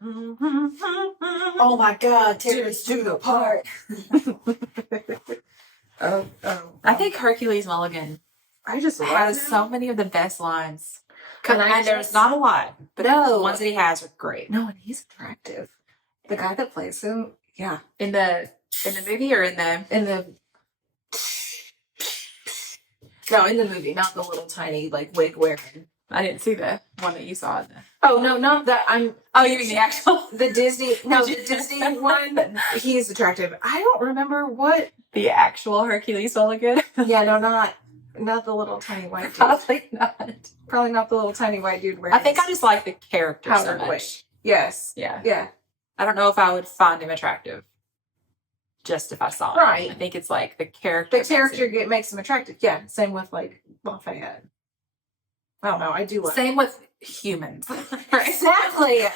Oh my God, tear us to the apart. I think Hercules Mulligan has so many of the best lines. And there's not a lot, but the ones that he has are great. No, and he's attractive. The guy that plays him, yeah. In the movie or in the No, in the movie, not the little tiny like wig wearing. I didn't see the one that you saw. Oh no, not that. Oh, you mean the actual the Disney? No, the Disney one. He's attractive. I don't remember what the actual Hercules Mulligan. Yeah, no, not the little tiny white dude. Probably not. Probably not the little tiny white dude wearing. I think I just like the character so much. Wig. Yes. Yeah. I don't know if I would find him attractive. Just if I saw him. Right. I think it's like the character. The character makes him attractive. Yeah. Same with like Lafayette. I don't know. I do like. Same with humans. Exactly.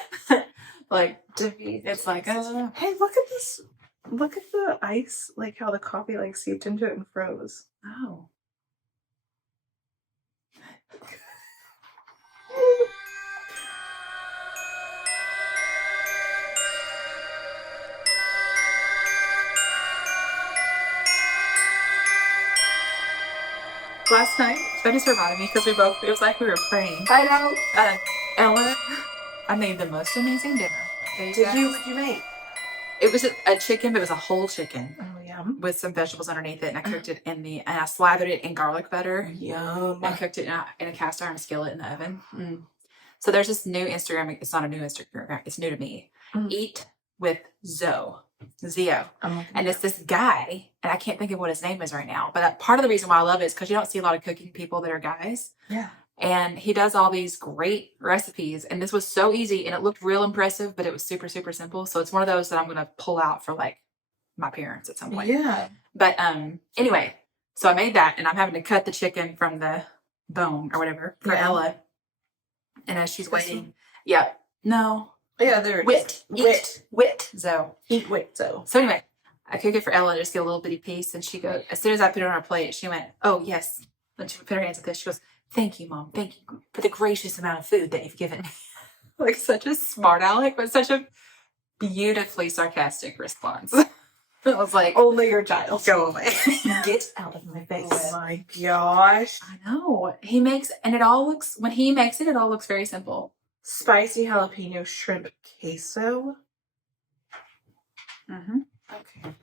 Like it's like hey, look at this. Look at the ice, like how the coffee like seeped into it and froze. Oh. Last night, that just reminded me because it was like we were praying. I know. Ella, I made the most amazing dinner. What did you make? It was a chicken, but it was a whole chicken. Oh, yeah. With some vegetables underneath it, and I cooked it and I slathered it in garlic butter. Yum. And cooked it in a cast iron skillet in the oven. So there's this new Instagram. It's not a new Instagram. It's new to me. Eat with Zio. And it's this guy, and I can't think of what his name is right now. But part of the reason why I love it is because you don't see a lot of cooking people that are guys. Yeah. And he does all these great recipes. And this was so easy, and it looked real impressive, but it was super, super simple. So it's one of those that I'm going to pull out for like my parents at some point. Yeah. But anyway, so I made that, and I'm having to cut the chicken from the bone or whatever for Ella. And as she's waiting, no. Yeah, there it is. Wit. Eat wit, so. So anyway, I cook it for Ella, just get a little bitty piece, and she goes, as soon as I put it on her plate, she went, oh, yes. And she put her hands at this. She goes, thank you, Mom. Thank you for the gracious amount of food that you've given me. Like such a smart aleck, but such a beautifully sarcastic response. I was like, only your child. Go away. Get out of my face. Oh my gosh. I know. He makes it all looks very simple. Spicy jalapeno shrimp queso. Okay.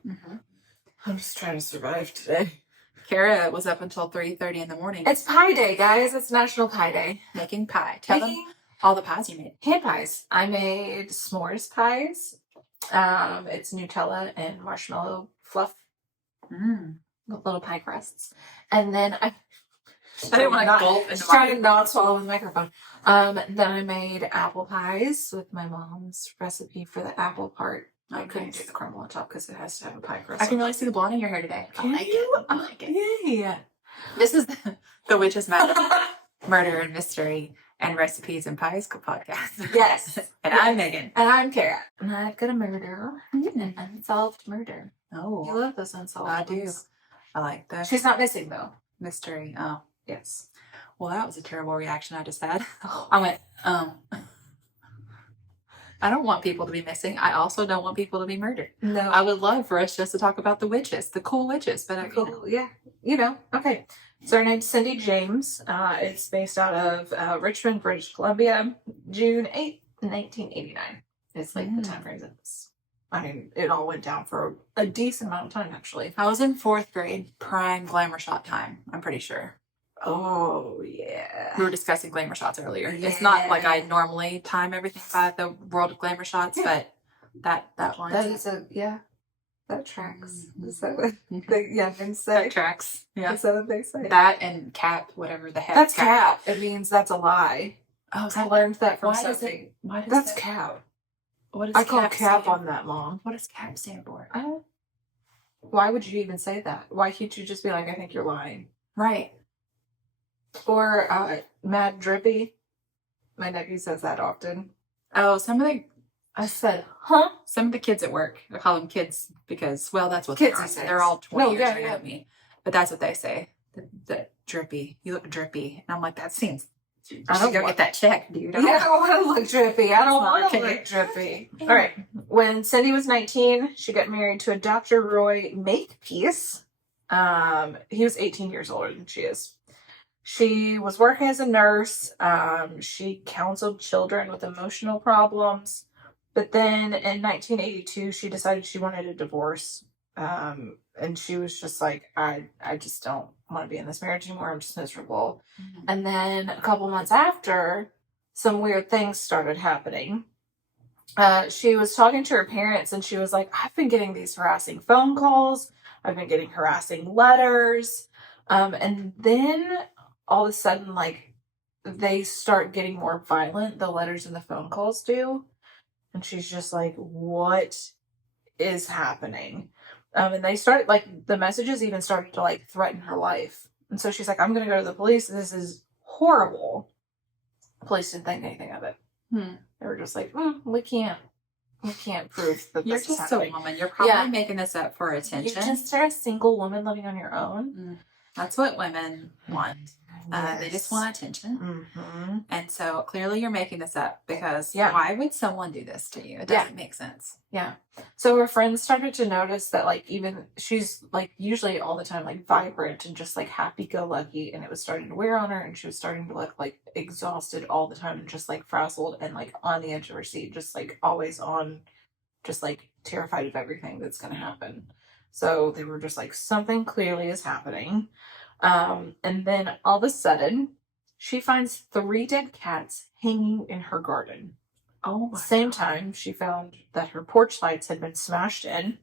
I'm just trying to survive today. Kara was up until 3:30 in the morning. It's Pie Day, guys. It's National Pie Day. Making pie. Tell them all the pies you made. Hand pies. I made s'mores pies. It's Nutella and marshmallow fluff. With little pie crusts. And then I didn't want to gulp. Try to not swallow the microphone. Then I made apple pies with my mom's recipe for the apple part. I couldn't do the crumble on top because it has to have a pie crust. I can really see the blonde in your hair today. I like it. Yay. This is the Witches Murder and Mystery and Recipes and Pies podcast. Yes. And I'm Megan. And I'm Kara. And I've got a murder. An unsolved murder. Oh. You love those unsolved I do. ones. I like that. She's not missing though. Mystery. Oh. Yes. Well, that was a terrible reaction I just had. I went, I don't want people to be missing. I also don't want people to be murdered. No. I would love for us just to talk about the witches, the cool witches. But yeah. Okay. So her name's Cindy James. It's based out of Richmond, British Columbia, June 8th, 1989. It's like the time frame of this. I mean, it all went down for a decent amount of time, actually. I was in 4th grade, prime glamour shot time, I'm pretty sure. Oh, yeah. We were discussing glamour shots earlier. Yeah. It's not like I normally time everything by the world of glamour shots, but that one. That is that tracks. Is that what they say? That tracks. Yeah. Is that what they say? That and cap, whatever the heck. That's cap. It means that's a lie. Oh, I learned that from why something. Why does that's that, cap. What does I call cap on that, Mom. What does cap stand for? Why would you even say that? Why can't you just be like, I think you're lying? Right. Or mad drippy. My nephew says that often. Oh, I said, huh? Some of the kids at work, I call them kids because, well, that's what kids they are. They're all 20 years younger than me. But that's what they say. The drippy. You look drippy. And I'm like, that seems I should go get that check, dude. Yeah, I don't want to look drippy. I don't It's want to not look drippy. All right. When Cindy was 19, she got married to a Dr. Roy Makepeace. He was 18 years older than she is. She was working as a nurse. She counseled children with emotional problems. But then in 1982, she decided she wanted a divorce. And she was just like, I just don't want to be in this marriage anymore. I'm just miserable. Mhm. And then a couple months after, some weird things started happening. She was talking to her parents and she was like, I've been getting these harassing phone calls. I've been getting harassing letters. And then all of a sudden, like, they start getting more violent, the letters and the phone calls do. And she's just like, what is happening? And they started, like, the messages even started to, like, threaten her life. And so she's like, I'm going to go to the police. This is horrible. The police didn't think anything of it. They were just like, we can't prove that You're this is just a happening. woman. You're probably Yeah. making this up for You attention. just are a single woman living on your own. That's what women want. They just want attention. Mm-hmm. And so clearly you're making this up because Yeah. why would someone do this to you? It doesn't make sense. Yeah. So her friends started to notice that, like, even she's, like, usually all the time, like, vibrant and just, like, happy-go-lucky, and it was starting to wear on her, and she was starting to look, like, exhausted all the time and just, like, frazzled and, like, on the edge of her seat, just, like, always on, just, like, terrified of everything that's going to happen. So they were just like, something clearly is happening. And then all of a sudden, she finds 3 dead cats hanging in her garden. Oh, Same time, she found that her porch lights had been smashed in,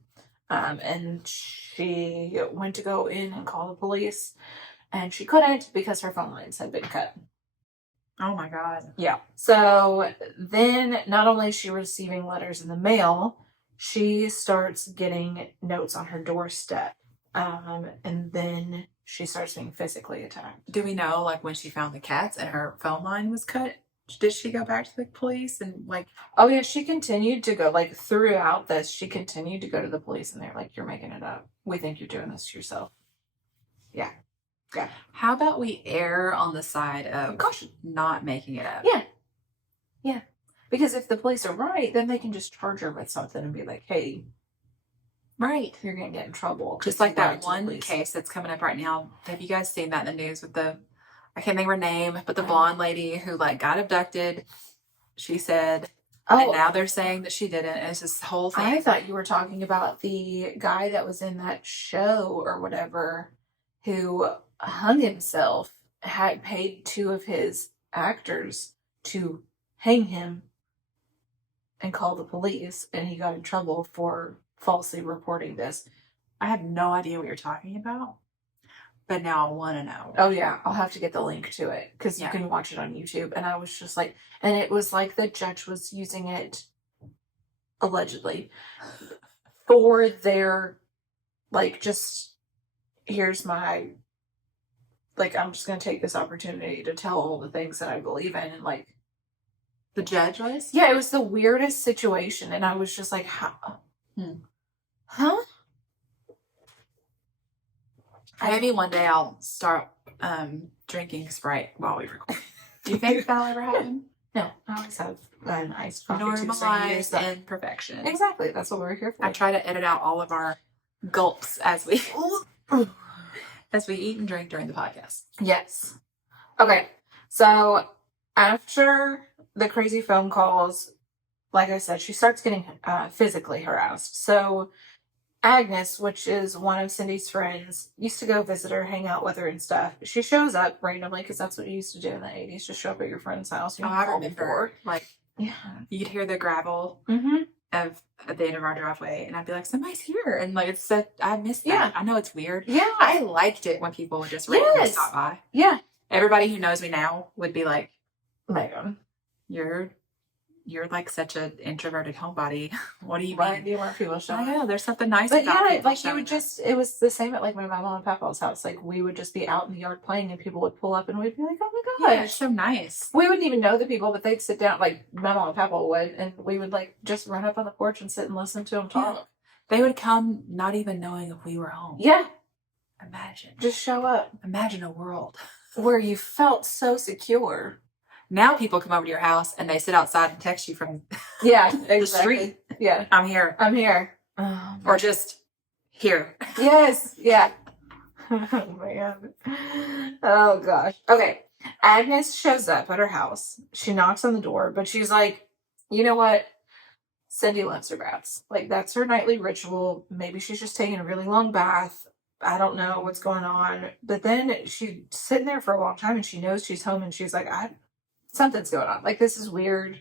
and she went to go in and call the police, and she couldn't because her phone lines had been cut. Oh my God. Yeah. So then, not only is she receiving letters in the mail, she starts getting notes on her doorstep, and then she starts being physically attacked. Do we know, like, when she found the cats and her phone line was cut, did she go back to the police and, like... Oh, yeah, she continued to go, like, throughout this, she continued to go to the police, and they're like, you're making it up. We think you're doing this to yourself. Yeah. Yeah. How about we err on the side of Caution. not making it up? Yeah. Yeah. Because if the police are right, then they can just charge her with something and be like, hey, Right. you're going to get in trouble. Just like that one case that's coming up right now. Have you guys seen that in the news with the, I can't think of her name, but the blonde lady who, like, got abducted, she said, and now they're saying that she didn't. And it's this whole thing. I thought you were talking about the guy that was in that show or whatever who hung himself, had paid 2 of his actors to hang him and call the police, and he got in trouble for falsely reporting this. I have no idea what you're talking about, but now I want to know. Oh yeah, I'll have to get the link to it because Yeah. you can watch it on YouTube. And I was just like, and it was like the judge was using it allegedly for their, like, just here's my, like, I'm just gonna take this opportunity to tell all the things that I believe in, and, like, The judge was? yeah, it was the weirdest situation, and I was just like, how? Huh? Maybe one day I'll start drinking Sprite while we record. Do you think that'll ever happen? No, I always have an iced coffee too, so you use Normalize that. imperfection. Exactly, that's what we're here for. I try to edit out all of our gulps as we eat and drink during the podcast. Yes. Okay. So after the crazy phone calls, like I said, she starts getting physically harassed. So Agnes, which is one of Cindy's friends, used to go visit her, hang out with her and stuff. She shows up randomly because that's what you used to do in the 80s. Just show up at your friend's house. You Oh, know, I call remember. before. Like, Yeah. you'd hear the gravel Mm-hmm. of at the end of our driveway, and I'd be like, somebody's here. And, like, it's that I missed that. Yeah. I know it's weird. Yeah. I liked it when people would just randomly Yes. stop by. Yeah. Everybody who knows me now would be like, Megan. You're like such an introverted homebody. What do you Right? mean? You want people I showing up. know there's something nice But about yeah, people like you showing would up. just, it was the same at like my mama and papa's house. Like we would just be out in the yard playing and people would pull up and we'd be like, oh my Yeah, gosh. it's so nice. We wouldn't even know the people, but they'd sit down, like my mom and papa would, and we would like just run up on the porch and sit and listen to them talk. They would come not even knowing if we were home. Yeah, Imagine. just show up Imagine a world. where you felt so secure. Now people come over to your house and they sit outside and text you from Yeah, the street. Yeah, I'm here. I'm here. Oh, Or just here. yes, yeah. Oh man. Oh gosh. Okay. Agnes shows up at her house. She knocks on the door, but she's like, you know what? Cindy loves her baths. Like, that's her nightly ritual. Maybe she's just taking a really long bath. I don't know what's going on. But then she's sitting there for a long time and she knows she's home and she's like, something's going on. Like, this is weird.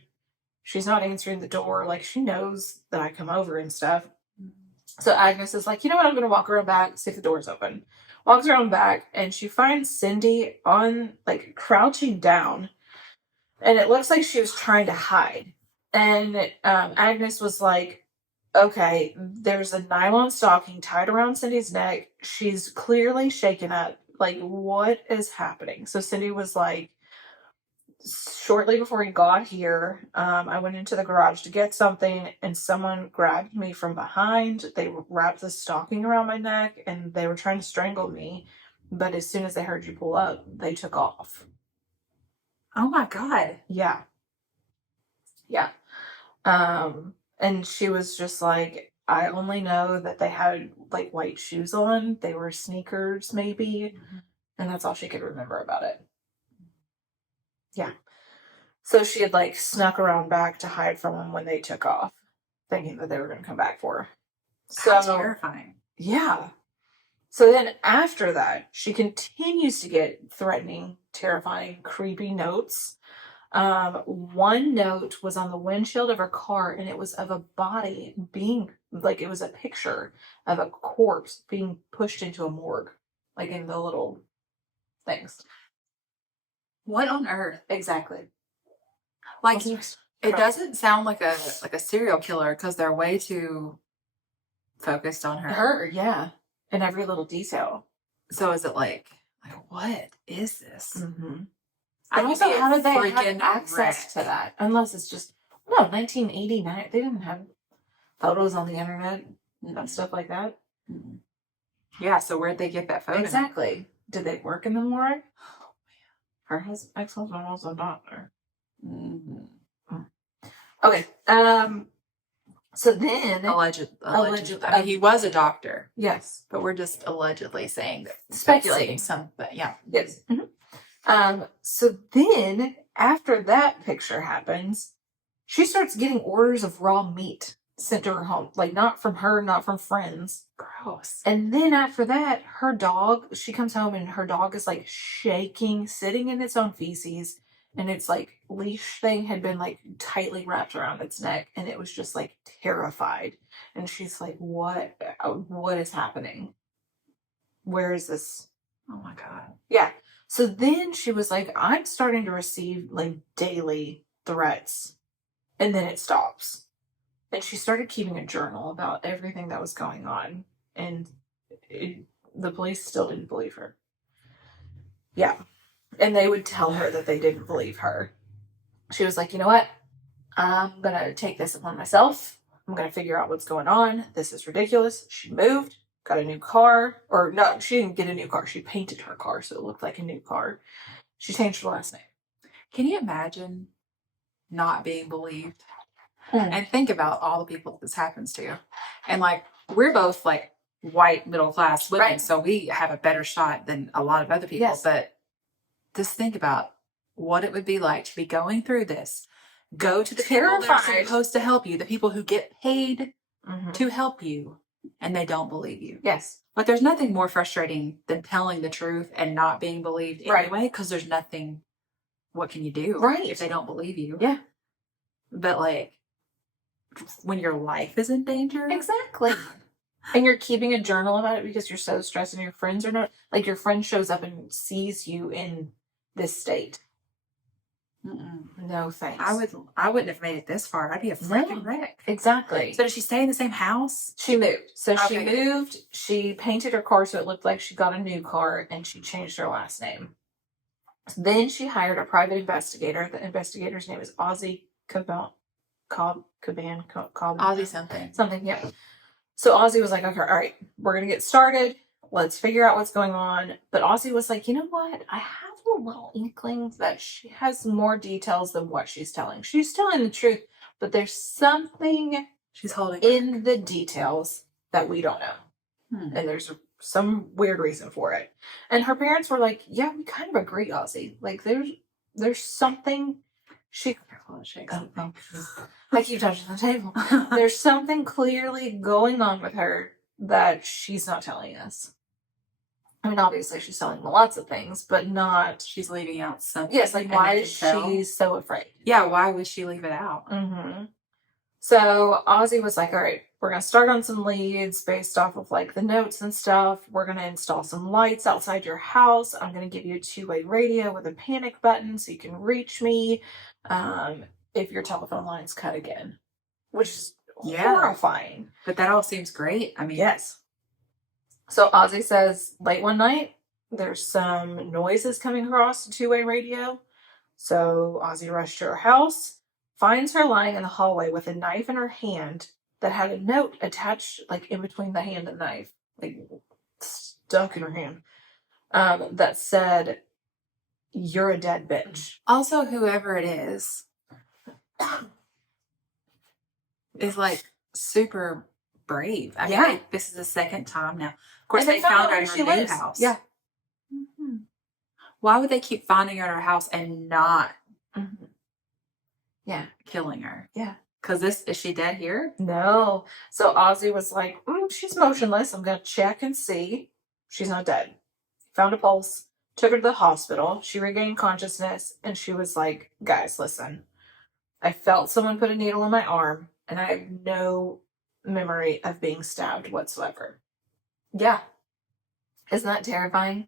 She's not answering the door. Like, she knows that I come over and stuff. So Agnes is like, you know what? I'm going to walk around back, see if the door's open. Walks around back and she finds Cindy on, like, crouching down. And it looks like she was trying to hide. And Agnes was like, okay, there's a nylon stocking tied around Cindy's neck. She's clearly shaken up. Like, what is happening? So Cindy was like, shortly before he got here, I went into the garage to get something and someone grabbed me from behind. They wrapped the stocking around my neck and they were trying to strangle me. But as soon as they heard you pull up, they took off. Oh my God. Yeah. Yeah. And she was just like, I only know that they had like white shoes on. They were sneakers, maybe. And that's all she could remember about it. Yeah. So she had like snuck around back to hide from them when they took off, thinking that they were going to come back for her. How So, terrifying. yeah. So then after that, she continues to get threatening, terrifying, creepy notes. One note was on the windshield of her car and it was of a body being, like, it was a picture of a corpse being pushed into a morgue, like in the little things. What on earth? Exactly. Like, it doesn't sound like a serial killer because they're way too focused on her. Her, yeah. In every little detail. So is it like what is this? Mm-hmm. I And would also, be a how did they freaking have access wreck. to that? Unless it's just, no, 1989. They didn't have photos on the internet and stuff like that. Mm. Yeah, so where'd they get that photo? Exactly. Did they work in the morgue? Her ex-husband was a doctor. Mm-hmm. Okay. So then, Allegedly. Allegedly. I mean, he was a doctor, yes, but we're just allegedly saying that. speculating. But yeah. Yes. So then, after that picture happens, she starts getting orders of raw meat sent to her home. Like, not from her, not from friends. Gross. And then after that, her dog, she comes home and her dog is like shaking, sitting in its own feces. And its like leash thing had been like tightly wrapped around its neck. And it was just like terrified. And she's like, what is happening? Where is this? Oh my God. Yeah. So then she was like, I'm starting to receive like daily threats. And then it stops. And she started keeping a journal about everything that was going on. And the police still didn't believe her. Yeah. And they would tell her that they didn't believe her. She was like, you know what? I'm going to take this upon myself. I'm going to figure out what's going on. This is ridiculous. She moved, got a new car. Or no, she didn't get a new car. She painted her car so it looked like a new car. She changed her last name. Can you imagine not being believed? Mm. And think about all the people that this happens to. And like, we're both like white middle class women, Right. so we have a better shot than a lot of other people. Yes. But just think about what it would be like to be going through this. Go to the people that are Terrified. supposed to help you, the people who get paid Mm-hmm. to help you, and they don't believe you. Yes. Like, there's nothing more frustrating than telling the truth and not being believed Right. anyway, because there's nothing. What can you do? Right. If they don't believe you? Yeah. But like, when your life is in danger. Exactly. And you're keeping a journal about it because you're so stressed and your friends are not. Like, your friend shows up and sees you in this state. Mm-mm. No thanks. I wouldn't have made it this far. I'd be a freaking wreck. Exactly. So did she stay in the same house? She moved. So she Okay. moved. She painted her car so it looked like she got a new car, and she changed her last name. Then she hired a private investigator. The investigator's name is Ozzy Caban. Ozzy something. Something, yeah. So Ozzy was like, okay, all right, we're going to get started. Let's figure out what's going on. But Ozzy was like, you know what? I have a little inkling that she has more details than what she's telling. She's telling the truth, but there's something She's holding. in the details that we don't know. And there's some weird reason for it. And her parents were like, yeah, we kind of agree, Ozzy. Like, there's something she... Oh, I keep touching the table. There's something clearly going on with her that she's not telling us. I mean, obviously she's telling lots of things, but not... She's leaving out something. Yes, like, and why they is can tell. she so afraid? Yeah, why would she leave it out? Mm-hmm. So Ozzy was like, all right, we're going to start on some leads based off of like the notes and stuff. We're going to install some lights outside your house. I'm going to give you a 2-way radio with a panic button so you can reach me if your telephone line's cut again, which is horrifying. But that all seems great. I mean, Yes. So Ozzy says late one night, there's some noises coming across the 2-way radio. So Ozzy rushed to her house, finds her lying in the hallway with a knife in her hand that had a note attached, like in between the hand and knife, like stuck in her hand, that said, "You're a dead bitch." also, whoever it is like super brave. I mean, Yeah. like, this is the second time now. Of course, And they found her where in she her new lives. house. Yeah. Mhm. Why would they keep finding her in her house and not Yeah. killing her? Yeah. Because is she dead here? No. So Ozzy was like, she's motionless. I'm going to check and see. She's not dead. Found a pulse, took her to the hospital. She regained consciousness, and she was like, guys, listen. I felt someone put a needle in my arm, and I have no memory of being stabbed whatsoever. Yeah. Isn't that terrifying?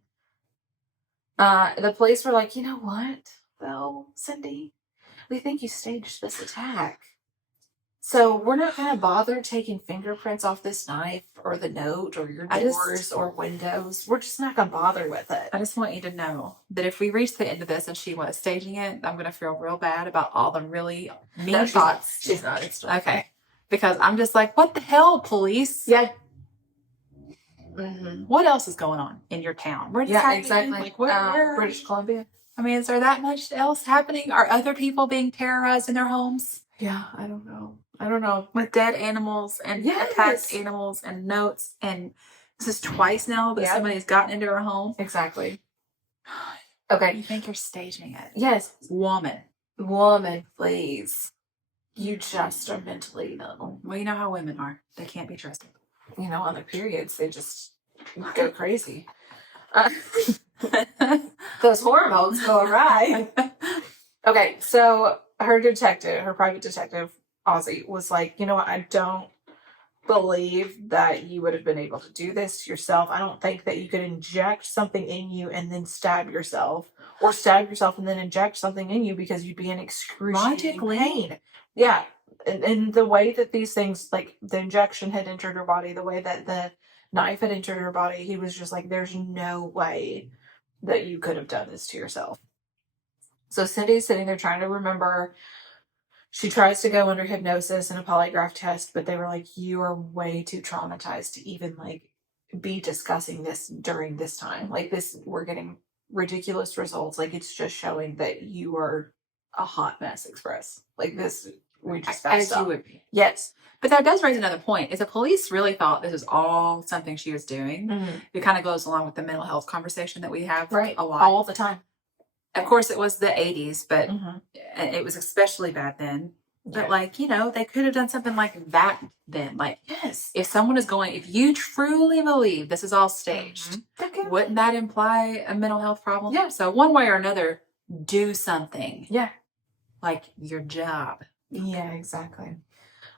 The police were like, you know what, though, Cindy? We think you staged this attack. So we're not going to bother taking fingerprints off this knife or the note or your doors or windows. We're just not going to bother with it. I just want you to know that if we reach the end of this and she was staging it, I'm going to feel real bad about all the really mean thoughts. She's not. It's not. Okay. Because I'm just like, what the hell, police? Yeah. What else is going on in your town? Where Exactly. Like, where? British Columbia. I mean, is there that much else happening? Are other people being terrorized in their homes? Yeah, I don't know. With dead animals and attacked animals and notes. And this is twice now that somebody's gotten into her home. Exactly. Okay. You think you're staging it? Yes. Woman, please. You just are mentally ill. Well, you know how women are. They can't be trusted. You know, on their periods, they just go crazy. Those hormones go awry. Okay, so her private detective, Ozzy, was like, you know what, I don't believe that you would have been able to do this yourself. I don't think that you could inject something in you and then stab yourself, or stab yourself and then inject something in you, because you'd be in excruciating pain. Yeah, and the way that these things, like the injection had entered her body, the way that the knife had entered her body, he was just like, there's no way that you could have done this to yourself. So Cindy's sitting there trying to remember. She tries to go under hypnosis and a polygraph test, but they were like, you are way too traumatized to even like be discussing this during this time. Like this, we're getting ridiculous results. Like it's just showing that you are a hot mess express. Like this, we just got As you would be. Yes. But that does raise another point. If the police really thought this was all something she was doing, it kind of goes along with the mental health conversation that we have a lot. All the time. Of course, it was the 80s, but it was especially bad then. But, like, you know, they could have done something like that then. Like, yes, if you truly believe this is all staged, wouldn't that imply a mental health problem? Yeah. So, one way or another, do something. Yeah. Like your job. Yeah, exactly.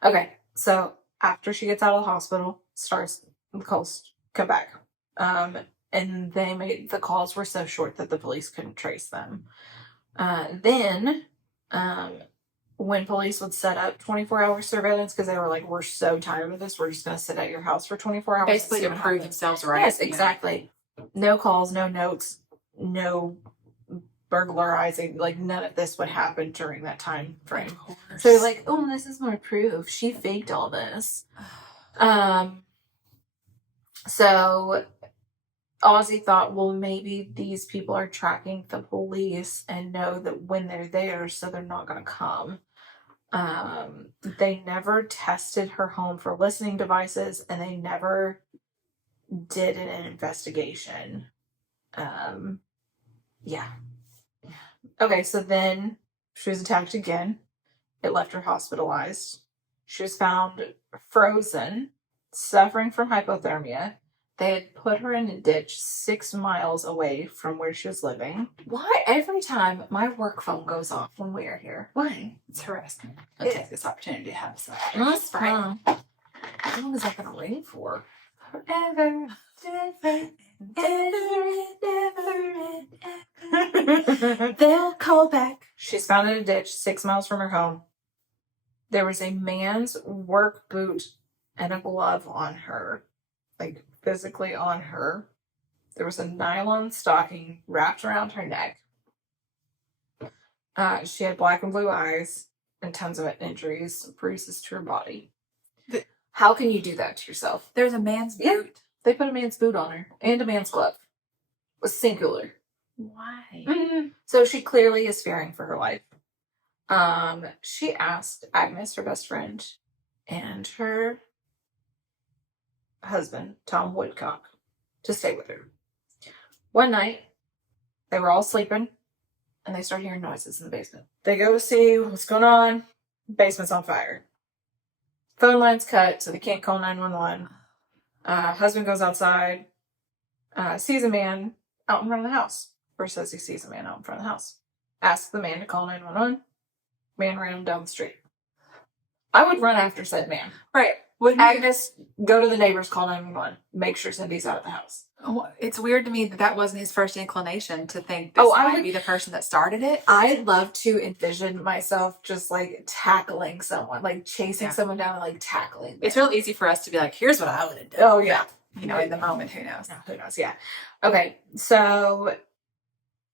Okay, so after she gets out of the hospital, the calls come back. And the calls were so short that the police couldn't trace them. Then, when police would set up 24-hour surveillance, because they were like, we're so tired of this, we're just going to sit at your house for 24 hours. Basically to prove themselves right. Yes, exactly. No calls, no notes, no burglarizing. Like, none of this would happen during that time frame. So they're like, oh, this is more proof. She faked all this. So Ozzy thought, well, maybe these people are tracking the police and know that when they're there, so they're not going to come. They never tested her home for listening devices, and they never did an investigation. Yeah. Okay, so then she was attacked again. It left her hospitalized. She was found frozen, suffering from hypothermia. They had put her in a ditch 6 miles away from where she was living. Why every time my work phone goes off when we are here? Why? It's harassment. I'll take this opportunity to have some. That's fine. How long is that gonna ring for? Forever, ever, ever. They'll call back. She's found in a ditch 6 miles from her home. There was a man's work boot and a glove on her, like physically on her. There was a nylon stocking wrapped around her neck. She had black and blue eyes and tons of injuries, bruises to her body. How can you do that to yourself? There's a man's boot. Yeah. They put a man's boot on her and a man's glove. It was singular. Why? So she clearly is fearing for her life. She asked Agnes, her best friend, and her husband, Tom Woodcock, to stay with her. One night, they were all sleeping, and they start hearing noises in the basement. They go to see what's going on. Basement's on fire. Phone line's cut, so they can't call 911. Husband goes outside, sees a man out in front of the house, or says he sees a man out in front of the house. Asks the man to call 911. Man ran him down the street. I would run after said man. Right. Wouldn't Agnes, go to the neighbors, call 911. Make sure Cindy's out of the house. It's weird to me that that wasn't his first inclination to think this might be the person that started it. I'd love to envision myself just like tackling someone, like chasing someone down and like tackling them. It's real easy for us to be like, here's what I would have done. Oh, yeah. You know, in the moment, who knows? Who knows? Yeah. Okay. So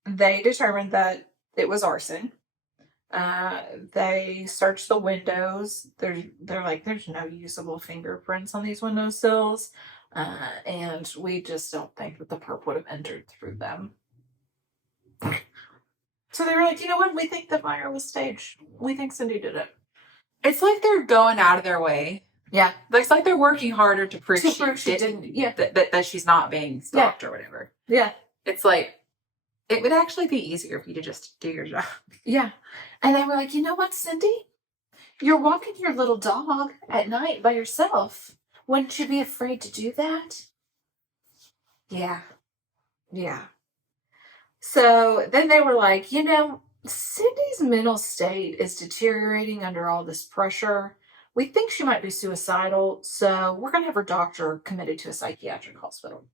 they determined that it was arson. They searched the windows. They're like, there's no usable fingerprints on these windowsills. And we just don't think that the perp would have entered through them. So they were like, you know what? We think the fire was staged. We think Cindy did it. It's like they're going out of their way. Yeah. It's like they're working harder to prove she didn't. Yeah. that she's not being stalked or whatever. Yeah. It's like, it would actually be easier for you to just do your job. Yeah. And they were like, you know what, Cindy? You're walking your little dog at night by yourself. Wouldn't you be afraid to do that? Yeah. Yeah. So then they were like, you know, Cindy's mental state is deteriorating under all this pressure. We think she might be suicidal, so we're going to have her doctor committed to a psychiatric hospital.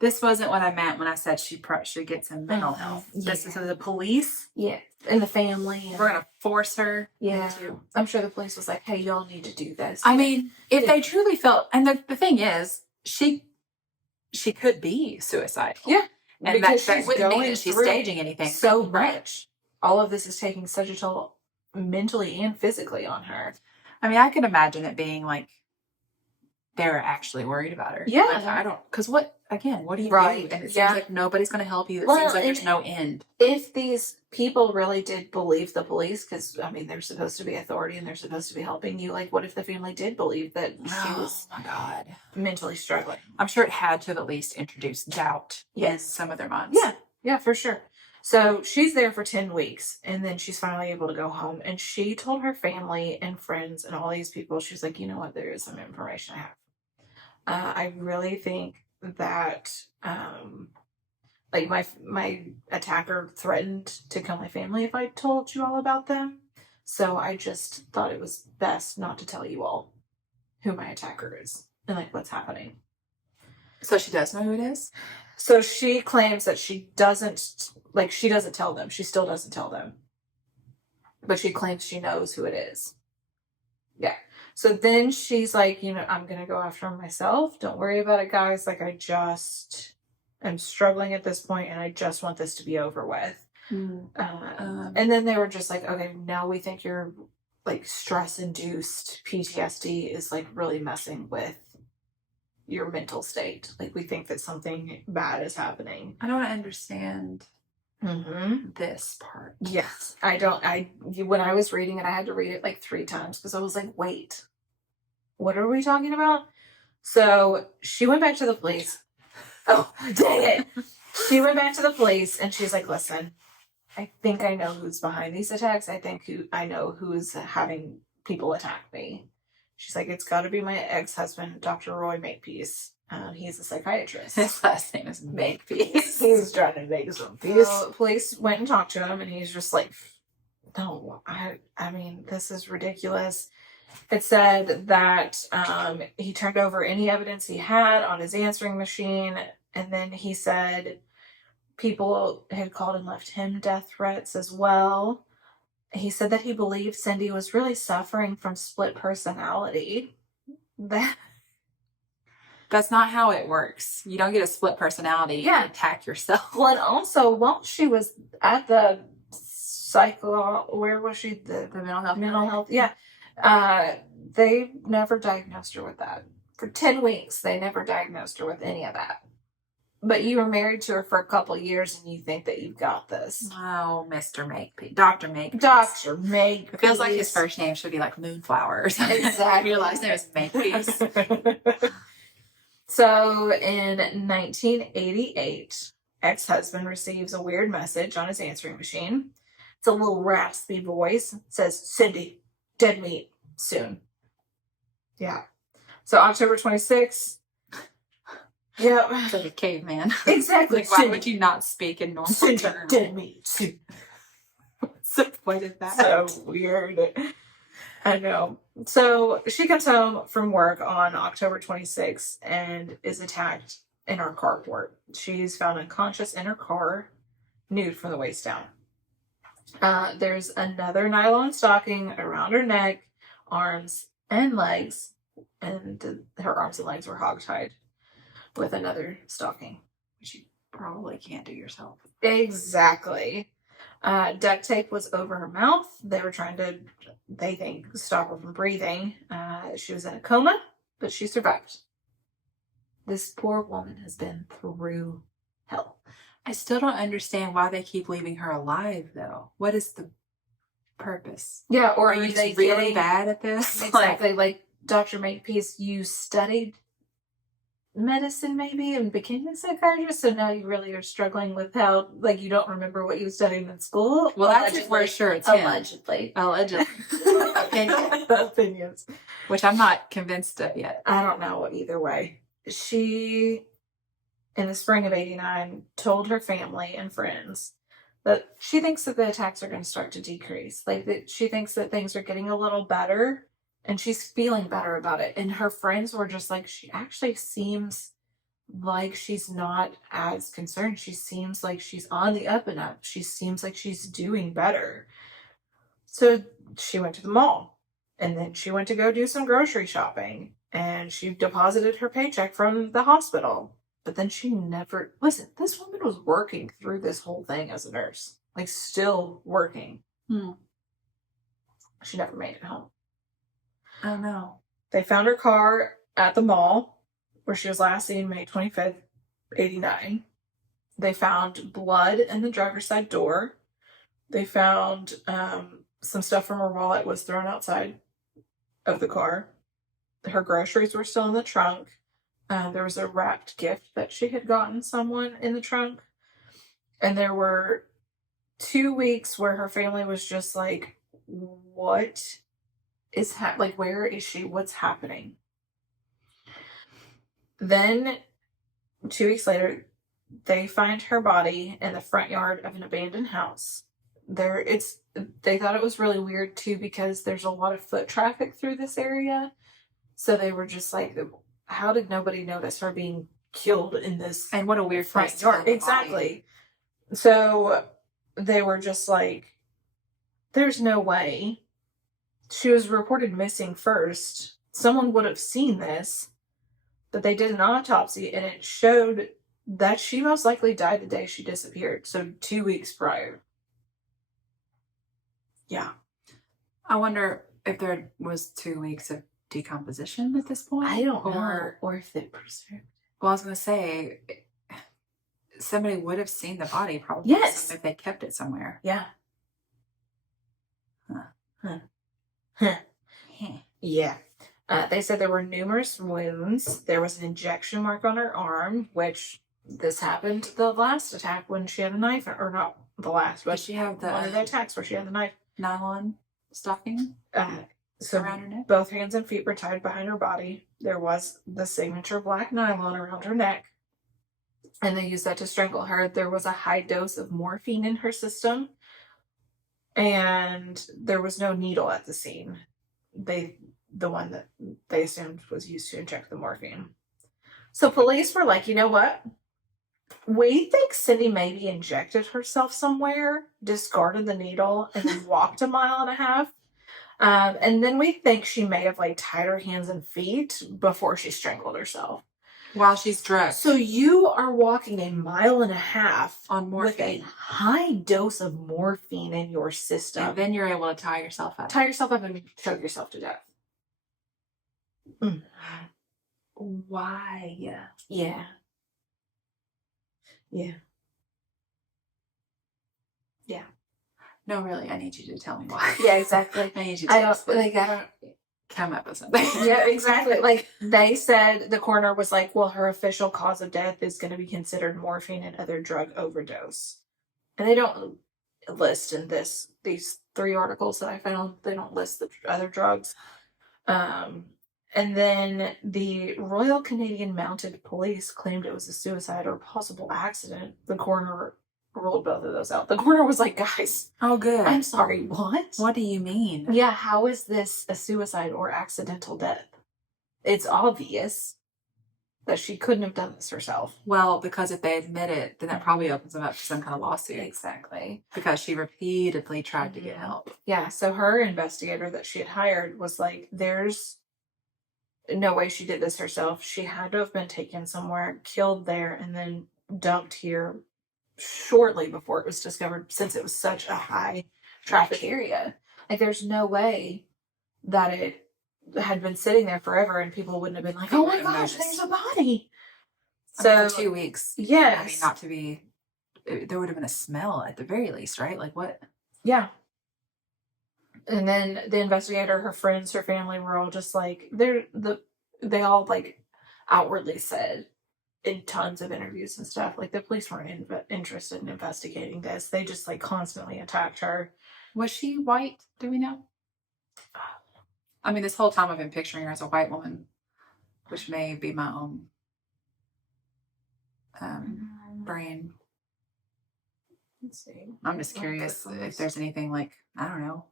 This wasn't what I meant when I said she should get some mental health. This is the police. Yeah. And the family. And we're going to force her. Yeah. I'm sure the police was like, hey, y'all need to do this. I mean, if they truly felt, and the thing is, she could be suicidal. Yeah. And because that she's wouldn't mean going that she's through staging anything. so much. All of this is taking such a toll mentally and physically on her. I mean, I could imagine it being like they're actually worried about her. Yeah. Like, I don't, because what do you Right. do? And it seems like nobody's going to help you. It seems like there's no end. If these people really did believe the police, because, I mean, they're supposed to be authority and they're supposed to be helping you, like, what if the family did believe that she was my God. mentally struggling? I'm sure it had to have at least introduced doubt in Yes. some of their minds. Yeah. Yeah, for sure. So she's there for 10 weeks and then she's finally able to go home. And she told her family and friends and all these people, she's like, you know what, there is some information I have. I really think that like my attacker threatened to kill my family if I told you all about them. So I just thought it was best not to tell you all who my attacker is and like what's happening. So she does know who it is? So she claims that she doesn't tell them. She still doesn't tell them. But she claims she knows who it is. Yeah. So then she's like, you know, I'm going to go after him myself. Don't worry about it, guys. Like, I just am struggling at this point and I just want this to be over with. And then they were just like, okay, now we think you're like stress-induced PTSD is like really messing with your mental state. Like, we think that something bad is happening. I don't understand Mm-hmm. this part. Yes. When I was reading it, I had to read it like 3 times because I was like, wait, what are we talking about? So she went back to the police. Oh, dang it. She went back to the police and she's like, listen, I think I know who's behind these attacks. I know who's having people attack me. She's like, it's got to be my ex-husband, Dr. Roy Makepeace. He's a psychiatrist. His last name is Makepeace. He's trying to make some peace. So police went and talked to him, and he's just like, no, I mean, this is ridiculous. It said that he turned over any evidence he had on his answering machine, and then he said people had called and left him death threats as well. He said that he believed Cindy was really suffering from split personality. That's not how it works. You don't get a split personality. Yeah. You attack yourself. Well, and also, while she was at the where was she? The mental health. Yeah. They never diagnosed her with that. For 10 weeks, they never diagnosed her with any of that. But you were married to her for a couple of years and you think that you've got this. Oh, Mr. Makepeace. Dr. Makepeace. Dr. Makepeace. It feels like his first name should be like Moonflower or something. Exactly. Your last name is Makepeace. So in 1988, ex-husband receives a weird message on his answering machine. It's a little raspy voice. It says, Cindy, dead meat, soon. Yeah. So October 26th. Yeah. It's like a caveman. Exactly. Like, why would you not speak in normal Cindy, terms? dead meat, soon. What's the point of that? So weird. I know. So she comes home from work on October 26th and is attacked in her carport. She's found unconscious in her car, nude from the waist down. There's another nylon stocking around her neck, arms, and legs, and her arms and legs were hogtied with another stocking. Which you probably can't do yourself. Exactly. Duct tape was over her mouth. They were trying to, they think, stop her from breathing. She was in a coma, but she survived. This poor woman has been through hell. I still don't understand why they keep leaving her alive, though. What is the purpose? Yeah, or Are you they just really getting- bad at this? Exactly. Like Dr. Makepeace, you studied medicine maybe and became a psychiatrist, so now you really are struggling with how, like, you don't remember what you studied in school. Well, that's if we're sure it's him. allegedly. Allegedly. Opinions. Which I'm not convinced of yet. I don't know either way. She, in the spring of '89, told her family and friends that she thinks that the attacks are going to start to decrease. Like, that she thinks that things are getting a little better and she's feeling better about it. And her friends were just like, she actually seems like she's not as concerned. She seems like she's on the up and up. She seems like she's doing better. So she went to the mall and then she went to go do some grocery shopping and she deposited her paycheck from the hospital. But then she never, listen, this woman was working through this whole thing as a nurse, like still working. She never made it home. Oh, no. They found her car at the mall where she was last seen May 25th, '89. They found blood in the driver's side door. They found some stuff from her wallet was thrown outside of the car. Her groceries were still in the trunk. There was a wrapped gift that she had gotten someone in the trunk. And there were 2 weeks where her family was just like, what is like, where is she? What's happening? Then 2 weeks later, they find her body in the front yard of an abandoned house. They thought it was really weird too because there's a lot of foot traffic through this area. So they were just like, how did nobody notice her being killed in this And what a weird front place to have yard? a Exactly. So they were just like, there's no way. She was reported missing first. Someone would have seen this, but they did an autopsy and it showed that she most likely died the day she disappeared. So 2 weeks prior. Yeah. I wonder if there was 2 weeks of decomposition at this point? I don't know. Or, Or if they preserved. well, I was going to say, somebody would have seen the body probably. Yes. If they kept it somewhere. Yeah. Huh. Huh. Huh. Yeah. They said there were numerous wounds. There was an injection mark on her arm, which this happened the last attack when she had a knife, or not the last, Did but she have the one of the attacks where she had the knife. nylon stocking So around her neck? both hands and feet were tied behind her body. There was the signature black nylon around her neck, and they used that to strangle her. There was a high dose of morphine in her system, and there was no needle at the scene. The one that they assumed was used to inject the morphine. So police were like, you know what? We think Cindy maybe injected herself somewhere, discarded the needle, and then walked a mile and a half. And then we think she may have like tied her hands and feet before she strangled herself. While she's drugged. So you are walking a mile and a half on with a morphine. high dose of morphine in your system. And then you're able to tie yourself up. Tie yourself up and choke yourself to death. Why? Yeah. Yeah. No, really, I need you to tell me why. Yeah, exactly. I need you to I don't like I don't come up with something. yeah, exactly. Like they said the coroner was like, well, her official cause of death is gonna be considered morphine and other drug overdose. And they don't list in these 3 articles that I found, they don't list the other drugs. And then the Royal Canadian Mounted Police claimed it was a suicide or possible accident. The coroner ruled both of those out. The coroner was like, guys, Oh, good. I'm sorry, what? What do you mean? Yeah, how is this a suicide or accidental death? It's obvious that she couldn't have done this herself. Well, because if they admit it, then that probably opens them up to some kind of lawsuit. Exactly. Because she repeatedly tried to get Mhm. help. Yeah, so her investigator that she had hired was like, there's no way she did this herself. She had to have been taken somewhere, killed there, and then dumped here shortly before it was discovered, since it was such a high traffic area. Like, there's no way that it had been sitting there forever and people wouldn't have been like, oh my Wouldn't have gosh, noticed. there's a body. So, So, for 2 weeks. yes. I mean, not to be. There would have been a smell at the very least, right? Like what? Yeah. And then the investigator, her friends, her family were all just like, they all like outwardly said in tons of interviews and stuff, like the police weren't interested in investigating this. They just like constantly attacked her. Was she white? Do we know? I mean, this whole time I've been picturing her as a white woman, which may be my own brain. Let's see. I'm just curious if there's anything like, I don't know.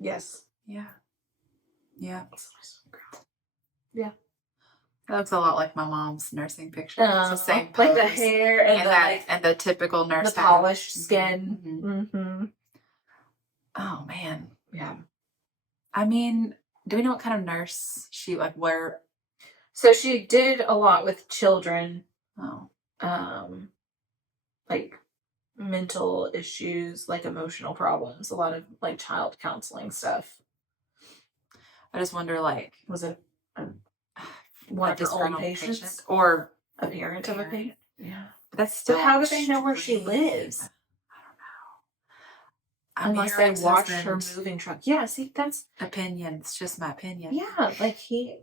Yes. Yeah. Yeah. Yeah. That looks a lot like my mom's nursing picture. It's the same like the pose. hair and, and the, that like, and the typical nurse the hat. polished Mhm, skin. mhm. Mm-hmm. Oh man. Yeah. I mean, do we know what kind of nurse she like? Where? So she did a lot with children, Oh, like mental issues, like emotional problems, a lot of like child counseling stuff. I just wonder, like, Was it one of her own patients? or A parent of a parent. patient? Yeah. that's still. But how do they know where she extreme. lives? I don't know. Unless I mean, they her watched her ex-husband's moving truck. Yeah, see, that's opinion. It's just my opinion. yeah, like he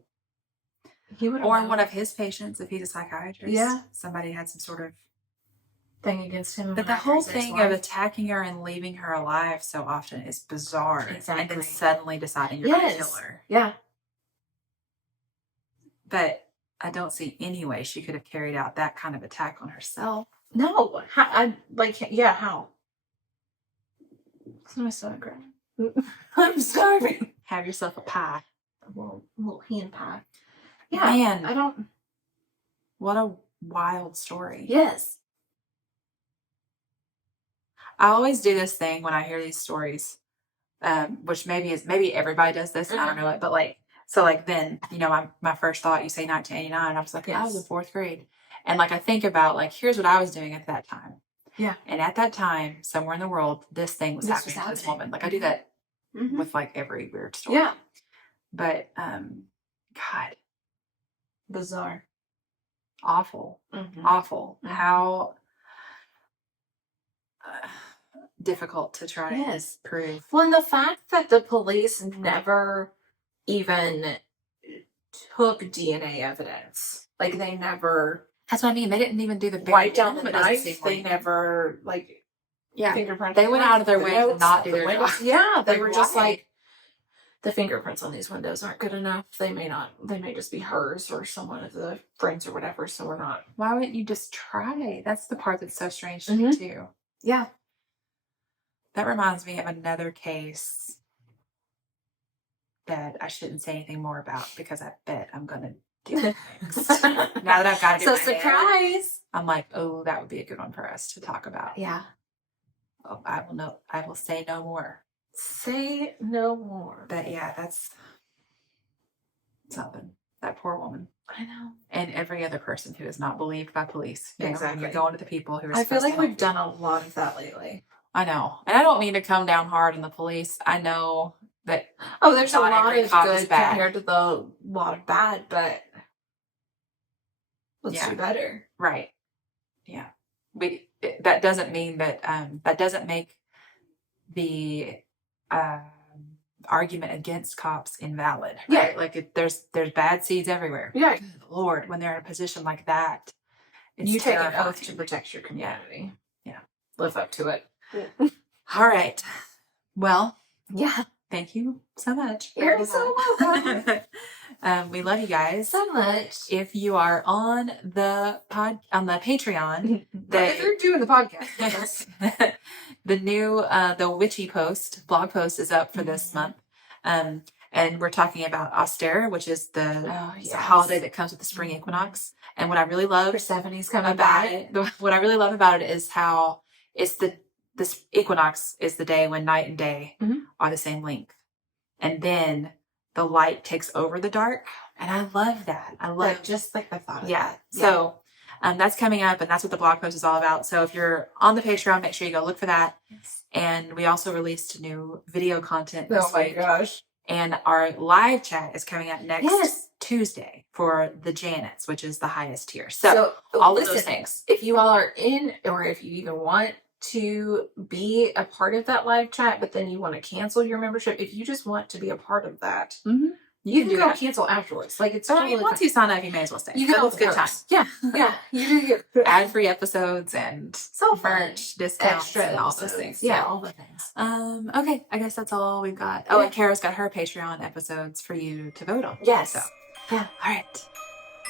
would Or one of his patients, if he's a psychiatrist. Yeah. Somebody had some sort of. thing against him. But the whole thing of attacking her and leaving her alive so often is bizarre. And Exactly. then suddenly deciding you're going to Yes. kill her. Yeah. But I don't see any way she could have carried out that kind of attack on herself. No. How, I like yeah, how? It's my stomach growling. I'm starving. Have yourself a pie. A little hand pie. Yeah. Man. I don't What a wild story. Yes. I always do this thing when I hear these stories, which maybe everybody does this and I don't know it, but like, so like then, you know, my first thought, you say 1989, I was like, I was in Yes. 4th grade. And like, I think about like, here's what I was doing at that time. Yeah. And at that time, somewhere in the world, this thing was This was happening to this happening. woman. Like I do that Mhm. with like every weird story. Yeah. But God, Bizarre. awful, Mhm. awful. Mhm. How difficult to try Yes. and prove. Well, and the fact that the police never even took DNA evidence, like they never That's what I mean. They didn't even do the bare wiped down the minimum, it doesn't knife. seem They like. never like Yeah. fingerprints. They went out of their way to not do the their windows. job. Yeah, they Like, were just why? like the fingerprints on these windows aren't good enough. They may not. They may just be hers or someone of the friends or whatever. So we're not. Why wouldn't you just try? That's the part that's so strange to Mhm. me too. Yeah. That reminds me of another case that I shouldn't say anything more about because I bet I'm gonna do it next. Now that I've got it So in my head, surprise. I'm like, oh, that would be a good one for us to talk about. Yeah. Oh, I will say no more. Say no more. But yeah, that's something. That poor woman. I know. And every other person who is not believed by police. You know, when Exactly. you're going to the people who are I feel supposed like to help we've you. done a lot of that lately. I know. And I don't mean to come down hard on the police. I know that Oh, there's a not lot every of cop is good bad. compared to the lot of bad, but let's Yeah. do better. right. Yeah. That doesn't mean that that doesn't make the argument against cops invalid. Right? Yeah. Like there's bad seeds everywhere. Yeah. Good Lord, when they're in a position like that, it's You take an terrifying. oath to protect your community. Yeah. Live up to it. All right. Well, Yeah. thank you so much. You're so welcome. We love you guys. So much. If you are on the Patreon, If you're doing the podcast. the new the witchy blog post is up for this month. And we're talking about Auster, which is the it's a holiday that comes with the spring equinox. And what I really love Persephone's coming about back. it, what I really love about it is how it's this equinox is the day when night and day Mhm. are the same length. And then the light takes over the dark. And I love that. I love Like just like the thought of yeah. that. So that's coming up, and that's what the blog post is all about. So if you're on the Patreon, make sure you go look for that. Yes. And we also released new video content this Oh my week. gosh. And our live chat is coming up next Yes. Tuesday for the Janets, which is the highest tier. So So all of those listen, things. if you all are in, or if you even want to be a part of that live chat, but then you want to cancel your membership, if you just want to be a part of that, you can do go that. cancel afterwards. Like it's So I totally mean, once fine. you sign up, you may as well stay. You get all It's the good time. perks. Yeah, yeah. You do get Ad-free episodes and so fun. merch discounts Extra and all those episodes. things. Yeah, all the things. Okay, I guess that's all we've got. Oh, Yeah. and Kara's got her Patreon episodes for you to vote on. Yes. So, Yeah. all right.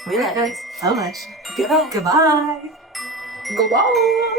We love you so much. so much. Goodbye. Goodbye.